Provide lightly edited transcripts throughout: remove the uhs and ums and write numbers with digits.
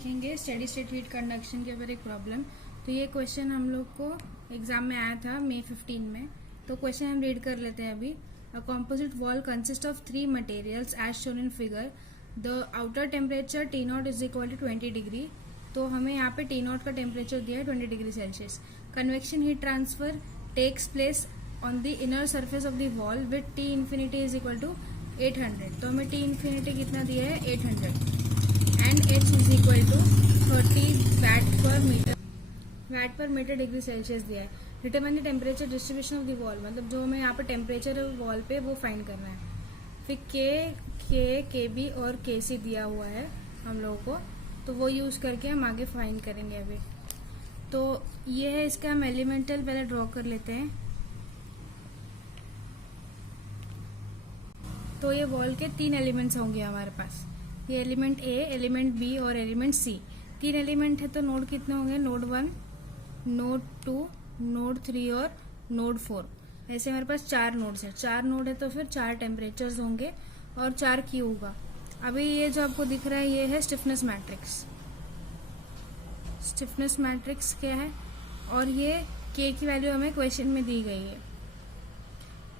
सीखेंगे steady state heat conduction के ऊपर एक प्रॉब्लम। तो ये क्वेश्चन हम लोग को एग्जाम में आया था मई 15 में। तो क्वेश्चन हम रीड कर लेते हैं अभी। A composite wall consist of 3 materials as shown in figure. The outer temperature T naught is equal to 20 degree. तो हमें यहाँ पे टी नॉट का टेम्परेचर दिया है 20 degree Celsius. Convection heat transfer takes place on the inner surface of the wall with T infinity is equal to 800। तो हमें T infinity कितना दिया है 800 and H is equal to 30 watt per metre degree Celsius दिया है। Determine the temperature distribution of the wall, मतलब जो हमें यहाँ पर टेम्परेचर है वॉल पे वो फाइंड करना है। फिर के बी और के सी दिया हुआ है हम लोगों को, तो वो यूज करके हम आगे फाइंड करेंगे अभी। तो ये है इसका, हम एलिमेंटल पहले ड्रॉ कर लेते हैं। तो ये वॉल के 3 एलिमेंट्स होंगे हमारे पास। ये एलिमेंट ए, एलिमेंट बी और एलिमेंट सी। 3 एलिमेंट है तो नोड कितने होंगे, नोड 1, नोड 2, नोड 3 और नोड 4। ऐसे हमारे पास 4 नोड्स है। 4 नोड है तो फिर 4 टेम्परेचर्स होंगे और 4 क्यू होगा। अभी ये जो आपको दिख रहा है ये है स्टिफनेस मैट्रिक्स। स्टिफनेस मैट्रिक्स क्या है, और ये के की वैल्यू हमें क्वेश्चन में दी गई है।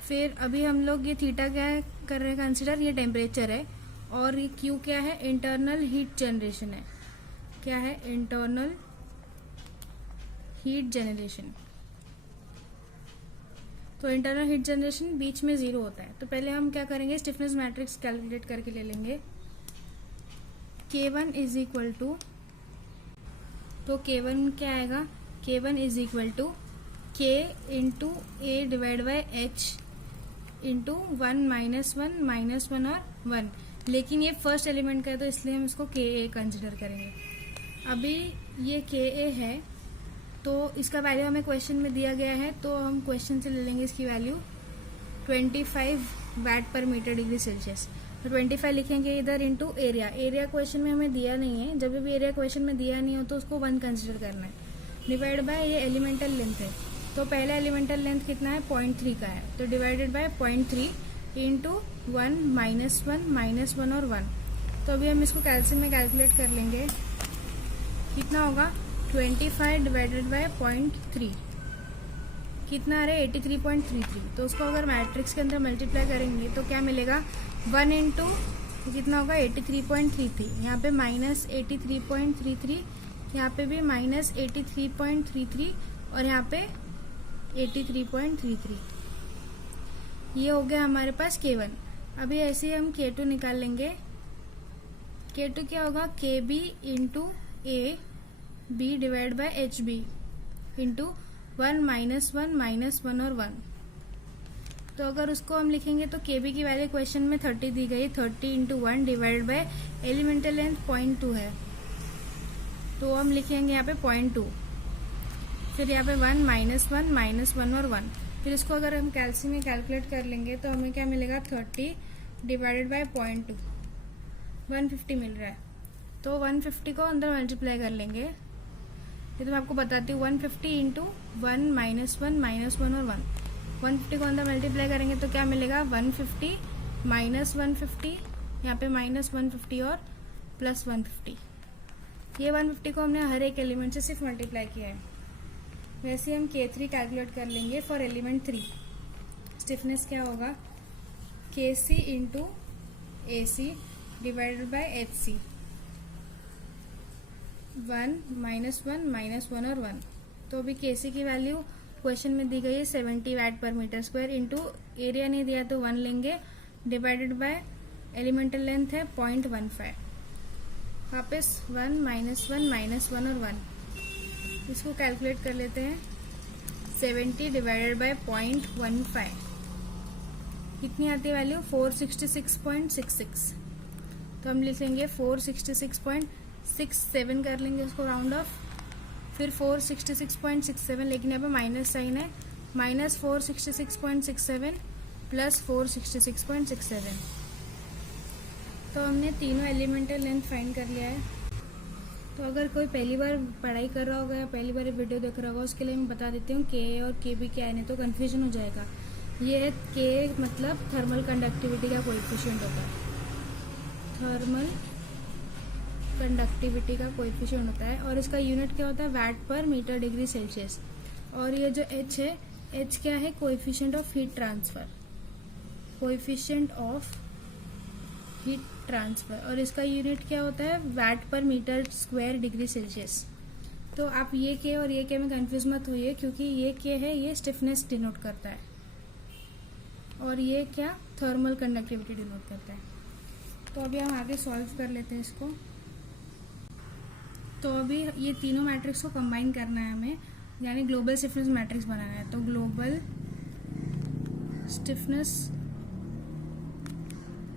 फिर अभी हम लोग ये थीटा क्या है कर रहे हैं कंसिडर, ये टेम्परेचर है, और ये क्यू क्या है, इंटरनल हीट जनरेशन है। क्या है, इंटरनल हीट जनरेशन। तो इंटरनल हीट जनरेशन बीच में 0 होता है। तो पहले हम क्या करेंगे, स्टिफनेस मैट्रिक्स कैलकुलेट करके ले लेंगे। K1 इज इक्वल टू, तो K1 क्या आएगा, K1 is equal to K into A divide by H into 1 minus 1 minus 1 और 1। लेकिन ये फर्स्ट एलिमेंट का है तो इसलिए हम इसको के ए कंसिडर करेंगे। अभी ये के ए है तो इसका वैल्यू हमें क्वेश्चन में दिया गया है, तो हम क्वेश्चन से ले लेंगे इसकी value 25 VAT per metre degree Celsius. तो 25 लिखेंगे इधर इंटू एरिया। एरिया क्वेश्चन में हमें दिया नहीं है, जब भी एरिया क्वेश्चन में दिया नहीं हो तो उसको 1 कंसिडर करना है। डिवाइड बाय ये एलिमेंटल लेंथ है, तो पहला एलिमेंटल लेंथ कितना है, 0.3 का है, तो divided by 0.3 into 1 minus 1 minus 1 और 1। तो अभी हम इसको कैल्शियम में कैलकुलेट कर लेंगे, कितना होगा 25 डिवाइडेड बाय 0.3 कितना आ रहा है 83.33। तो उसको अगर मैट्रिक्स के अंदर मल्टीप्लाई करेंगे तो क्या मिलेगा, 1 इंटू कितना होगा 83.33, यहाँ पे माइनस 83.33, यहाँ पे भी माइनस 83.33 और यहाँ पे 83.33। ये हो गया हमारे पास K1। अभी ऐसे ही हम K2 निकाल लेंगे। K2 क्या होगा, KB into A B divide by H B into 1 minus 1 minus 1 और 1। तो अगर उसको हम लिखेंगे तो KB की वैल्यू क्वेश्चन में 30 दी गई, 30 into 1 divide by elemental length 0.2 है, तो हम लिखेंगे यहाँ पे 0.2, फिर यहाँ पे 1 माइनस 1 माइनस 1 और 1। फिर इसको अगर हम कैल्शियम में कैलकुलेट कर लेंगे तो हमें क्या मिलेगा, 30 डिवाइडेड बाय 0.2, 150 मिल रहा है। तो 150 को अंदर मल्टीप्लाई कर लेंगे। ये तो मैं आपको बताती हूँ, 150 इंटू 1 माइनस 1 माइनस 1 और 1। 150 को अंदर मल्टीप्लाई करेंगे तो क्या मिलेगा, 150 माइनस 150, यहाँ पे माइनस 150 और प्लस 150। ये 150 को हमने हर एक एलिमेंट से सिर्फ मल्टीप्लाई किया है। वैसे हम K3 कैलकुलेट कर लेंगे फॉर एलिमेंट 3। स्टिफनेस क्या होगा, KC into AC divided by HC, 1 minus 1 minus 1 और 1। तो अभी KC की वैल्यू क्वेश्चन में दी गई है 70 VAT per metre square, into area नहीं दिया तो 1 लेंगे, डिवाइडेड बाय एलिमेंटल लेंथ है 0.15, वापस 1 माइनस 1 माइनस 1 और 1। इसको कैलकुलेट कर लेते हैं, 70 डिवाइडेड बाय 0.15 कितनी आती है वैल्यू, 466.66। तो हम लिखेंगे 466.67 कर लेंगे उसको राउंड ऑफ, फिर 466.67, लेकिन यहाँ पे माइनस साइन है, माइनस 466.67 प्लस 466.67। तो हमने तीनों एलिमेंटल लेंथ फाइंड कर लिया है। तो अगर कोई पहली बार पढ़ाई कर रहा होगा या पहली बार वीडियो देख रहा होगा, उसके लिए मैं बता देती हूँ के और के बी क्या है, नहीं तो कन्फ्यूजन हो जाएगा। ये के मतलब थर्मल कंडक्टिविटी का कोएफिशिएंट होता है, थर्मल कंडक्टिविटी का कोएफिशिएंट होता है और इसका यूनिट क्या होता है, वाट पर मीटर डिग्री सेल्सियस। और ये जो H है, H क्या है, coefficient of heat transfer, coefficient of heat transfer, और इसका यूनिट क्या होता है, वाट पर मीटर स्क्वायर डिग्री सेल्सियस। तो आप ये के और ये के में कंफ्यूज मत होइए, क्योंकि ये के है ये स्टिफनेस डिनोट करता है और ये क्या थर्मल कंडक्टिविटी डिनोट करता है। तो अभी हम आगे सॉल्व कर लेते हैं इसको। तो अभी ये तीनों मैट्रिक्स को कंबाइन करना है हमें, यानी ग्लोबल स्टिफनेस मैट्रिक्स बनाना है। तो ग्लोबल स्टिफनेस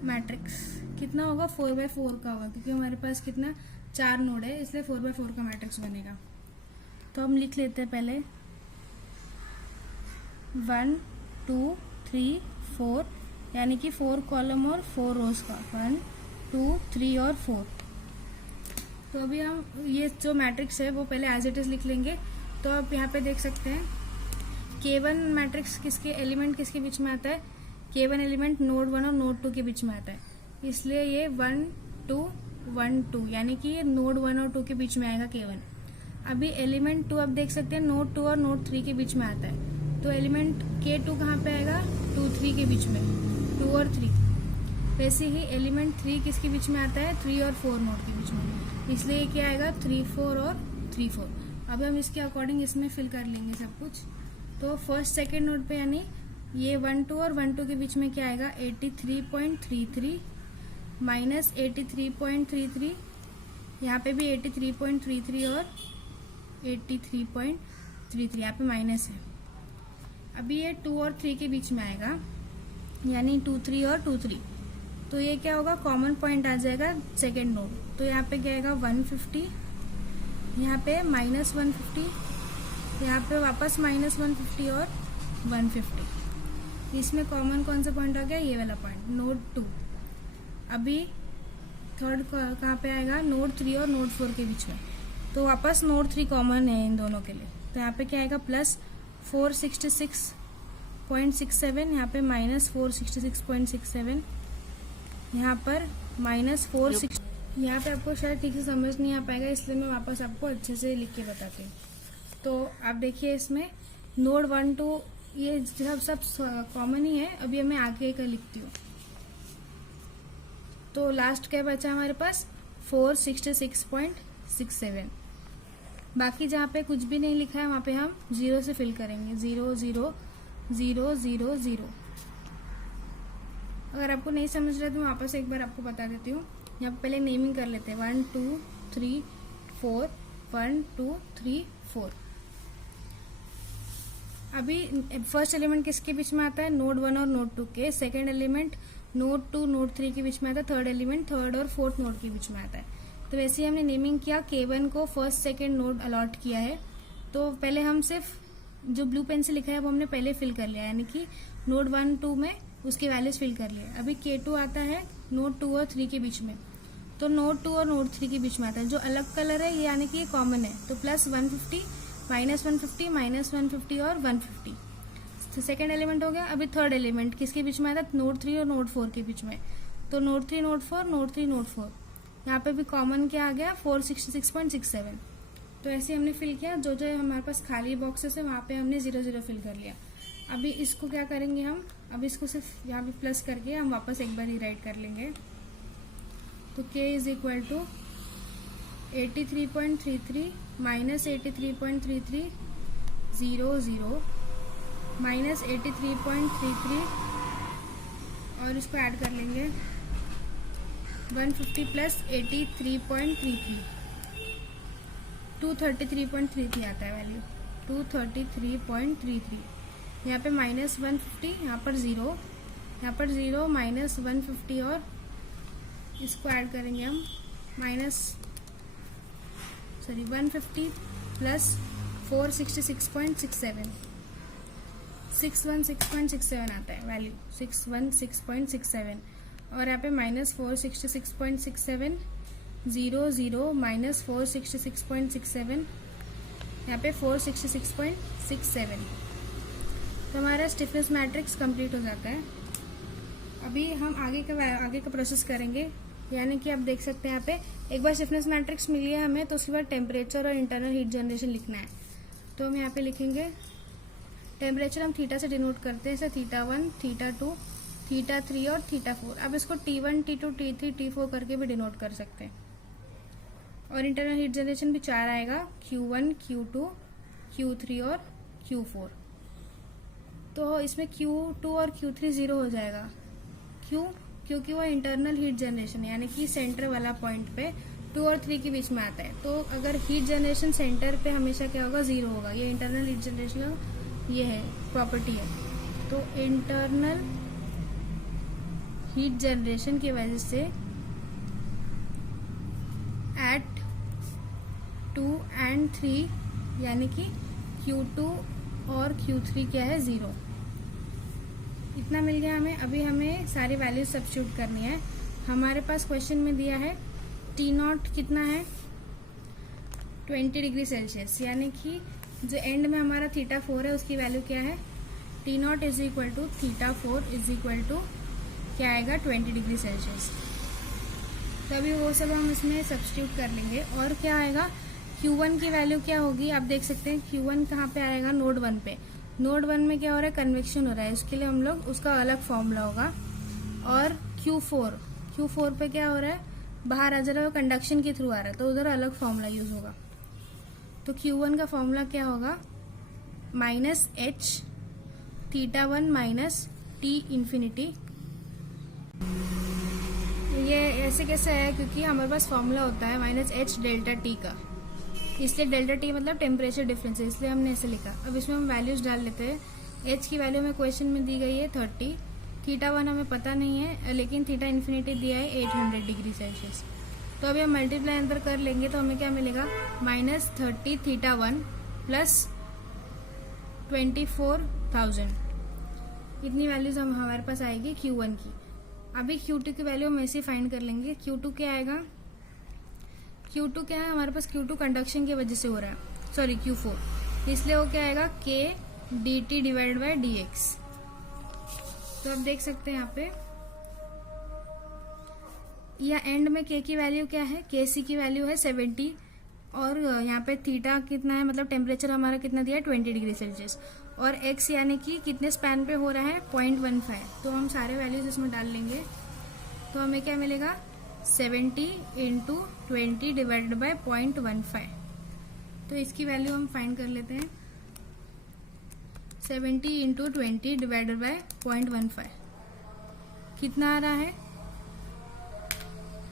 मैट्रिक्स कितना होगा, 4x4 का होगा, क्योंकि हमारे पास कितना 4 नोड है, इसलिए 4x4 का मैट्रिक्स बनेगा। तो हम लिख लेते हैं पहले 1 2 3 4, यानी कि 4 कॉलम और 4 रोज का, 1 2 3 और 4। तो अभी हम ये जो मैट्रिक्स है वो पहले एज इट इज लिख लेंगे। तो आप यहाँ पे देख सकते हैं K1 मैट्रिक्स किसके एलिमेंट किसके बीच में आता है, K1 एलिमेंट नोड 1 और नोड 2 के बीच में आता है, इसलिए ये 1 2 1 2, यानी कि ये नोड 1 और 2 के बीच में आएगा K1। अभी एलिमेंट 2 आप देख सकते हैं नोड 2 और नोड 3 के बीच में आता है, तो एलिमेंट K2 कहाँ पे आएगा, 2 3 के बीच में, 2 और 3। वैसे ही एलिमेंट 3 किसके बीच में आता है, 3 और 4 नोड के बीच में, इसलिए ये क्या आएगा 3 4 और 3 4। अब हम इसके अकॉर्डिंग इसमें फिल कर लेंगे सब कुछ। तो फर्स्ट सेकेंड नोड पे यानी ये 1 2 और 1 2 के बीच में क्या आएगा, 83.33 माइनस 83.33, यहाँ पे भी 83.33 और 83.33, यहाँ पे माइनस है। अभी ये 2 और 3 के बीच में आएगा, यानी 2 3 और 2 3, तो ये क्या होगा, कॉमन पॉइंट आ जाएगा सेकेंड नोड। तो यहाँ पे क्या आएगा 150, यहाँ पे माइनस 150, यहाँ पे वापस माइनस 150 और 150। इसमें कॉमन कौन सा पॉइंट आ गया, ये वाला पॉइंट, नोड 2। अभी थर्ड कहाँ पे आएगा, नोड 3 और नोड 4 के बीच में, तो वापस नोड 3 कॉमन है इन दोनों के लिए। तो यहाँ पे क्या आएगा, प्लस 466.67, यहाँ पे माइनस 466.67, यहाँ पर माइनस 46। यहाँ पे आपको शायद ठीक से समझ नहीं आ पाएगा, इसलिए मैं वापस आपको अच्छे से लिख के बताती हूँ। तो आप देखिए इसमें नोड 1 2 ये सब कॉमन ही है। अभी मैं आगे का लिखती हूँ। तो लास्ट क्या बचा हमारे पास, 466.67। बाकी जहाँ पे कुछ भी नहीं लिखा है वहाँ पे हम 0 से फिल करेंगे, 0 0 0 0 0। अगर आपको नहीं समझ रहा तो मैं वापस एक बार आपको बता देती हूँ। यहाँ पे पहले नेमिंग कर लेते हैं, 1 2 3 4, 1 2 3 4। अभी फर्स्ट एलिमेंट किसके बीच में आता है, नोड 1 और नोड 2 के। सेकंड एलिमेंट नोड 2 नोड 3 के बीच में आता है। थर्ड एलिमेंट थर्ड और फोर्थ नोड के बीच में आता है। तो वैसे ही हमने नेमिंग किया, K1 को फर्स्ट सेकंड नोड अलॉट किया है। तो पहले हम सिर्फ जो ब्लू पेन से लिखा है वो हमने पहले फिल कर लिया, यानी कि नोड 1 2 में उसके वैल्यूज फिल कर लिए। अभी K2 आता है नोड 2 और 3 के बीच में, तो नोड 2 और नोड 3 के बीच में आता है। जो अलग कलर है ये यानी कि ये कॉमन है, तो प्लस 150 माइनस 150 माइनस 150 और 150। तो सेकेंड एलिमेंट हो गया। अभी थर्ड एलिमेंट किसके बीच में आता है, नोड 3 और नोड 4 के बीच में। तो नोड 3 नोड 4 नोड 3 नोड 4, यहाँ पे भी कॉमन क्या आ गया, 466.67। तो ऐसे हमने फिल किया। जो जो हमारे पास खाली बॉक्सेस है वहाँ पे हमने 0 0 फिल कर लिया। अभी इसको क्या करेंगे हम, अभी इसको सिर्फ यहाँ पे प्लस करके हम वापस एक बार ही राइट कर लेंगे। तो K is equal to 83.33 minus 83.33 0 0 minus 83.33 और इसको ऐड कर लेंगे 150 प्लस 83.33, 233.33 आता है वैल्यू, 233.33। यहाँ पे माइनस 150, यहाँ पर 0, यहाँ पर 0 माइनस 150 और इसको ऐड करेंगे हम 150 प्लस 466.67, 616.67 आता है वैल्यू, 616.67। और यहाँ पे माइनस 466.67, 0 0 माइनस 466.67, यहाँ पे 466.67। तो हमारा स्टिफनेस मैट्रिक्स कंप्लीट हो जाता है। अभी हम आगे का प्रोसेस करेंगे। यानी कि आप देख सकते हैं यहाँ पे एक बार स्टिफनेस मैट्रिक्स मिली है हमें, तो उसके बाद टेम्परेचर और इंटरनल हीट जनरेशन लिखना है। तो हम यहाँ पे लिखेंगे टेम्परेचर हम थीटा से डिनोट करते हैं, जैसे θ1, θ2, θ3 और θ4। अब इसको T1, T2, T3, T4 करके भी डिनोट कर सकते हैं। और इंटरनल हीट जनरेशन भी 4 आएगा, Q1, Q2, Q3 और Q4। तो इसमें Q2 और Q3 0 हो जाएगा। क्यों? क्योंकि वह इंटरनल हीट जनरेशन यानी कि सेंटर वाला पॉइंट पे 2 और 3 के बीच में आता है। तो अगर हीट जनरेशन सेंटर पे हमेशा क्या होगा, 0 होगा। ये इंटरनल हीट जनरेशन ये है प्रॉपर्टी है। तो इंटरनल हीट जनरेशन की वजह से एट 2 and 3 यानी कि Q2 और Q3 क्या है, 0। इतना मिल गया हमें। अभी हमें सारी वैल्यूज सब्स्टिट्यूट करनी है। हमारे पास क्वेश्चन में दिया है T0 कितना है, 20 डिग्री सेल्सियस, यानी कि जो एंड में हमारा θ4 है उसकी वैल्यू क्या है, T0 is equal to θ4 is equal to क्या आएगा, 20 डिग्री सेल्सियस। तो अभी वो सब हम इसमें सब्स्टिट्यूट कर लेंगे। और क्या आएगा, Q1 की वैल्यू क्या होगी, आप देख सकते हैं Q1 कहाँ पे आएगा, नोड 1 पे। नोड 1 में क्या हो रहा है, कन्वेक्शन हो रहा है, उसके लिए हम लोग उसका अलग फॉर्मूला होगा। और Q4 पे क्या हो रहा है, बाहर आ जा रहा है, कंडक्शन के थ्रू आ रहा है, तो उधर अलग फॉर्मूला यूज होगा। तो Q1 का फॉर्मूला क्या होगा, -h θ1 माइनस T इन्फिनिटी। ये ऐसे कैसे है, क्योंकि हमारे पास फॉर्मूला होता है -h डेल्टा T का, इसलिए डेल्टा T मतलब टेम्परेचर डिफरेंस है, इसलिए हमने ऐसे लिखा। अब इसमें हम वैल्यूज डाल लेते हैं। h की वैल्यू में क्वेश्चन में दी गई है 30, θ1 हमें पता नहीं है, लेकिन θ इन्फिनिटी दिया है 800 डिग्री सेल्सियस। तो अभी हम मल्टीप्लाई अंदर कर लेंगे तो हमें क्या मिलेगा, -30 θ1 प्लस 24,000। इतनी वैल्यूज हमारे पास आएगी Q1 की। अभी Q2 की वैल्यू हम ऐसे फाइंड कर लेंगे। Q2 क्या आएगा, Q2 क्या है हमारे पास, Q2 कंडक्शन की वजह से हो रहा है, सॉरी Q4, इसलिए वो क्या आएगा, K dt divide by dx। तो आप देख सकते हैं यहाँ पे या एंड में K की वैल्यू क्या है, KC की वैल्यू है 70 और यहाँ पे थीटा कितना है, मतलब टेम्परेचर हमारा कितना दिया है, 20 डिग्री सेल्सियस। और x यानी कि कितने स्पैन पे हो रहा है, 0.15। तो हम सारे वैल्यूज इसमें डाल लेंगे तो हमें क्या मिलेगा, 70 × 20 डिवाइडेड बाय 0.15। तो इसकी वैल्यू हम फाइंड कर लेते हैं, 70 × 20 डिवाइडेड बाय 0.15 कितना आ रहा है,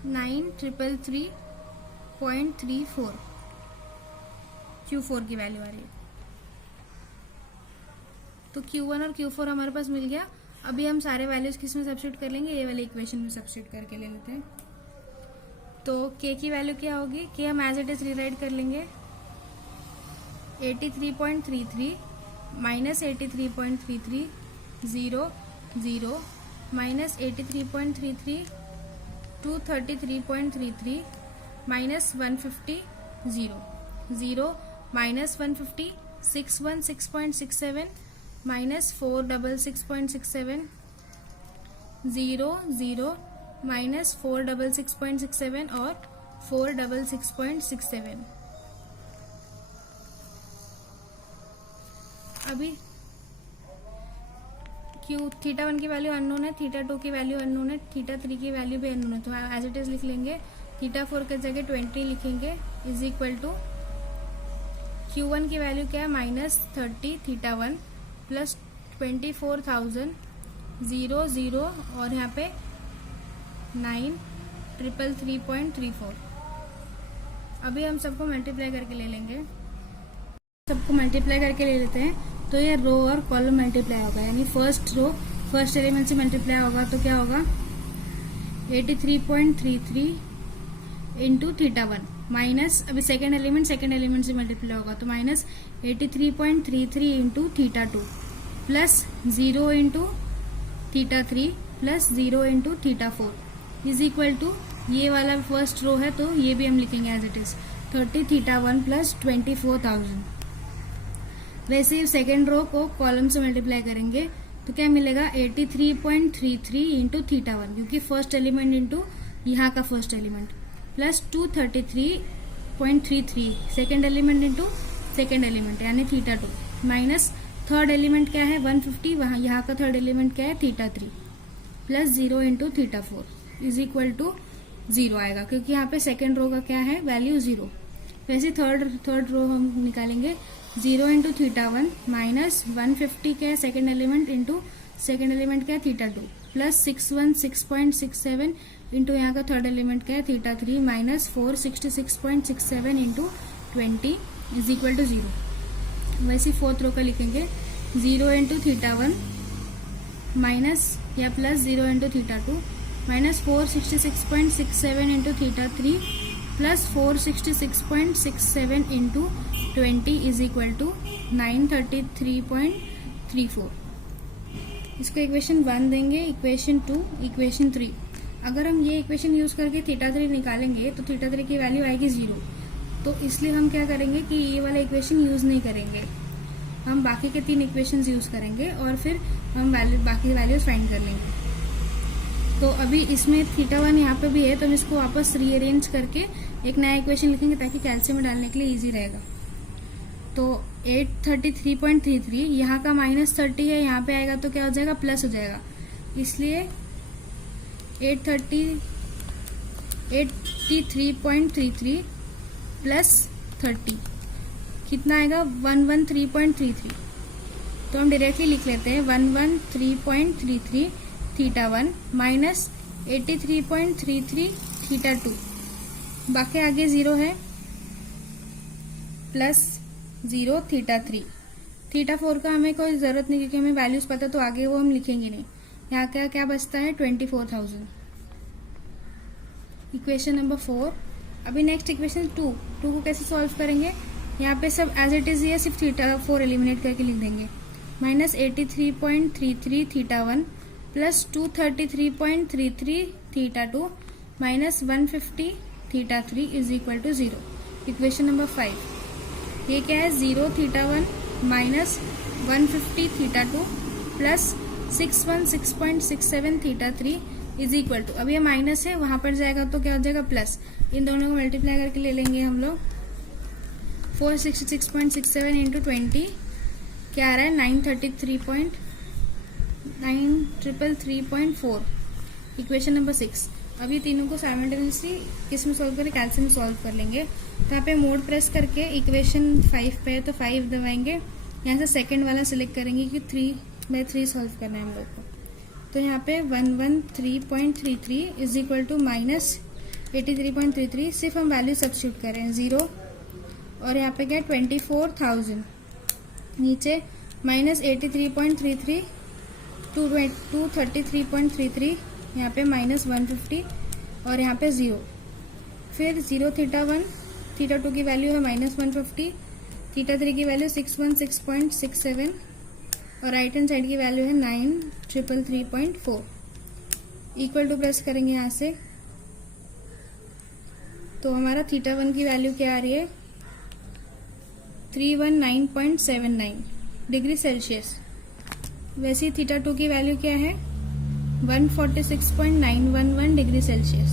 9333.34 Q4 की वैल्यू आ रही है। तो Q1 और Q4 हमारे पास मिल गया। अभी हम सारे वैल्यूज किसमें सब्स्टिट्यूट कर लेंगे, ये वाले इक्वेशन में सब्स्टिट्यूट करके ले लेते हैं। तो K की वैल्यू क्या होगी, K हम एज इट इज रीराइट कर लेंगे, 83.33 minus 83.33 0 0 minus 83.33 233.33 minus 150 0 0 minus 150 616.67 minus 466.67 0 0 minus 466.67 और 466.67। अभी θ1 की वैल्यू अननोन है, θ2 की वैल्यू अननोन है, θ3 की वैल्यू भी अननोन है। तो एज इट इज लिख लेंगे, θ4 के जगह 20 लिखेंगे इज इक्वल टू Q1 की वैल्यू क्या है, -30 θ1 प्लस 24,000 0 0 और यहाँ पे 9333.34। अभी हम सबको मल्टीप्लाई करके ले लेंगे, सबको मल्टीप्लाई करके ले लेते हैं। तो ये रो और कॉलम मल्टीप्लाई होगा, यानी फर्स्ट रो फर्स्ट एलिमेंट से मल्टीप्लाई होगा तो क्या होगा, 83.33 इंटू θ1 माइनस, अभी सेकेंड एलिमेंट से मल्टीप्लाई होगा तो minus 83.33 into θ2 plus 0 into θ3 plus 0 into θ4 is equal to, ये वाला फर्स्ट रो है तो ये भी हम लिखेंगे एज इट इज 30 θ1 प्लस 24,000। वैसे ही सेकेंड रो को कॉलम से मल्टीप्लाई करेंगे तो क्या मिलेगा, 83.33 इंटू θ1, क्योंकि फर्स्ट एलिमेंट इंटू यहाँ का first element, plus 233.33 second element into second element यानी थीटा 2, माइनस थर्ड एलिमेंट क्या है 150, वहाँ यहाँ का थर्ड एलिमेंट क्या है theta 3, plus 0 into theta 4 is equal to 0 आएगा, क्योंकि यहाँ पे सेकेंड रो का क्या है वैल्यू 0। वैसे थर्ड रो हम निकालेंगे 0 इंटू थीटा 1 माइनस 150 क्या है second element into second element क्या है थीटा 2, प्लस 616.67 इंटू यहाँ का थर्ड एलिमेंट क्या है theta 3 minus 466.67 into 20 is equal to 0। वैसे फोर्थ रो का लिखेंगे 0 इंटू थीटा 1 माइनस या plus 0 into theta 2 minus 466.67 into theta 3 plus 466.67 into 20 is equal to 933.34। इसको इक्वेशन 1 देंगे, इक्वेशन 2, इक्वेशन 3। अगर हम ये इक्वेशन यूज करके थीटा 3 निकालेंगे तो थीटा 3 की वैल्यू आएगी 0, तो इसलिए हम क्या करेंगे कि ये वाला इक्वेशन यूज नहीं करेंगे, हम बाकी के 3 इक्वेशंस यूज करेंगे और फिर हम बाकी वैल्यूज फाइंड कर लेंगे। तो अभी इसमें थीटा 1 यहाँ पे भी है, तो हम इसको वापस रीअरेंज करके एक नया इक्वेशन लिखेंगे ताकि कैल्शियम में डालने के लिए इजी रहेगा। तो 833.33 यहाँ का माइनस 30 है, यहाँ पे आएगा तो क्या हो जाएगा प्लस हो जाएगा, इसलिए 83.33 प्लस 30 कितना आएगा 113.33। तो हम डायरेक्टली लिख लेते हैं 113.33 थीटा 1 माइनस 83.33 थीटा 2, बाकी आगे 0 है, प्लस 0 थीटा 3। थीटा 4 का हमें कोई जरूरत नहीं क्योंकि हमें वैल्यूज पता, तो आगे वो हम लिखेंगे नहीं। यहाँ क्या बचता है 24,000। Equation number 4। अभी नेक्स्ट इक्वेशन 2 को कैसे सॉल्व करेंगे, यहाँ पे सब एज इट इज, ये सिर्फ थीटा 4 एलिमिनेट करके लिख देंगे। Minus 83.33 theta 1 plus 233.33 theta 2 minus 150 theta 3 is equal to 0। Equation number 5, ये क्या है 0 theta 1 minus 150 theta 2 plus 616.67 theta 3 is equal to, अब ये माइनस है वहां पर जाएगा तो क्या हो जाएगा प्लस, इन दोनों को मल्टीप्लाई करके ले लेंगे हम लोग। 466.67 इंटू 20 क्या आ रहा है 933.4। Equation number 6। अब ये तीनों को साइमल्टेनियसली किस में सॉल्व करें, कैल्शियम में सॉल्व कर लेंगे। तो यहाँ पे मोड प्रेस करके इक्वेशन 5 पे है तो 5 दबाएंगे, यहाँ से सेकंड वाला सिलेक्ट करेंगे कि 3/3 सॉल्व करना है हम लोग को। तो यहाँ पे 113.33 इज इक्वल टू माइनस 83.33, सिर्फ हम वैल्यू सब्स्टिट्यूट करें 0 और यहाँ पे क्या 24,000, नीचे माइनस 83.33 233.33, यहाँ पे माइनस 150 और यहाँ पे 0, फिर 0 थीटा 1 थीटा 2 की वैल्यू है माइनस 150, थीटा 3 की वैल्यू 616.67 और राइट हैंड साइड की वैल्यू है 933.4। इक्वल टू प्रेस करेंगे यहाँ से, तो हमारा थीटा 1 की वैल्यू क्या आ रही है 319.79 डिग्री सेल्सियस। वैसे ही थीटा 2 की वैल्यू क्या है 146.911 डिग्री सेल्सियस।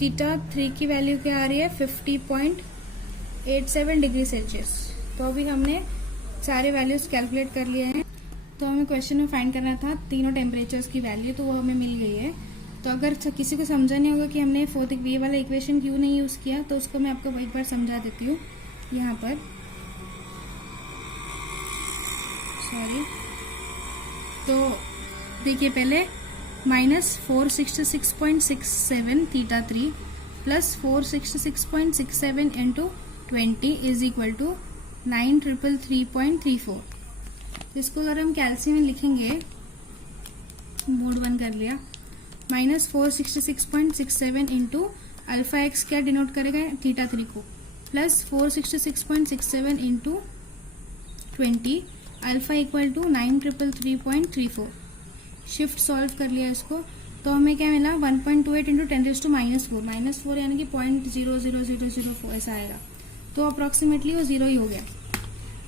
थीटा 3 की वैल्यू क्या आ रही है 50.87 डिग्री सेल्सियस। तो अभी हमने सारे वैल्यूज कैलकुलेट कर लिए हैं। तो हमें क्वेश्चन में फाइंड करना था तीनों टेम्परेचर्स की वैल्यू, तो वो हमें मिल गई है। तो अगर किसी को समझा नहीं होगा कि हमने फोर्थ ये वाला इक्वेशन क्यों नहीं यूज किया, तो उसको मैं आपको एक बार समझा देती हूँ। यहाँ पर तो देखिए पहले minus 466.67 theta 3 plus 466.67 into 20 is equal to 933.34। इसको अगर हम कैल्शियम में लिखेंगे, मोड 1 कर लिया, माइनस 466.67 इंटू अल्फा एक्स क्या डिनोट करेगा थीटा 3 को, plus 466.67 into 20 alpha equal to 933.34। Shift solve कर लिया इसको, तो हमें क्या मिला 1.28 इंटू 10⁻⁻⁴, -4 यानी कि 0.00004 ऐसा आएगा। तो अप्रोक्सीमेटली वो 0 ही हो गया,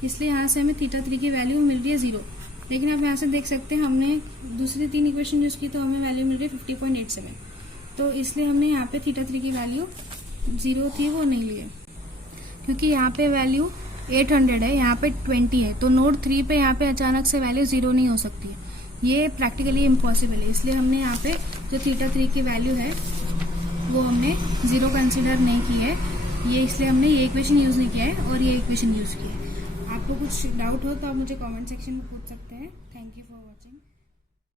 इसलिए यहाँ से हमें थीटा 3 की वैल्यू मिल रही है 0। लेकिन आप यहाँ से देख सकते हैं हमने दूसरी 3 इक्वेशन यूज की तो हमें वैल्यू मिल रही है 50.87। तो इसलिए हमने यहाँ पे θ3 की वैल्यू 0 थी वो नहीं लिए, क्योंकि यहाँ पे वैल्यू 800 है, यहाँ पे 20 है, तो नोड 3 पे यहाँ पे अचानक से वैल्यू 0 नहीं हो सकती है, ये प्रैक्टिकली इम्पॉसिबल है। इसलिए हमने यहाँ पे जो θ3 की वैल्यू है वो हमने 0 कंसिडर नहीं की है, ये इसलिए हमने ये इक्वेशन यूज नहीं किया है और ये इक्वेशन यूज की है। आपको कुछ डाउट हो तो आप मुझे कमेंट सेक्शन में पूछ सकते हैं। Thank you for watching.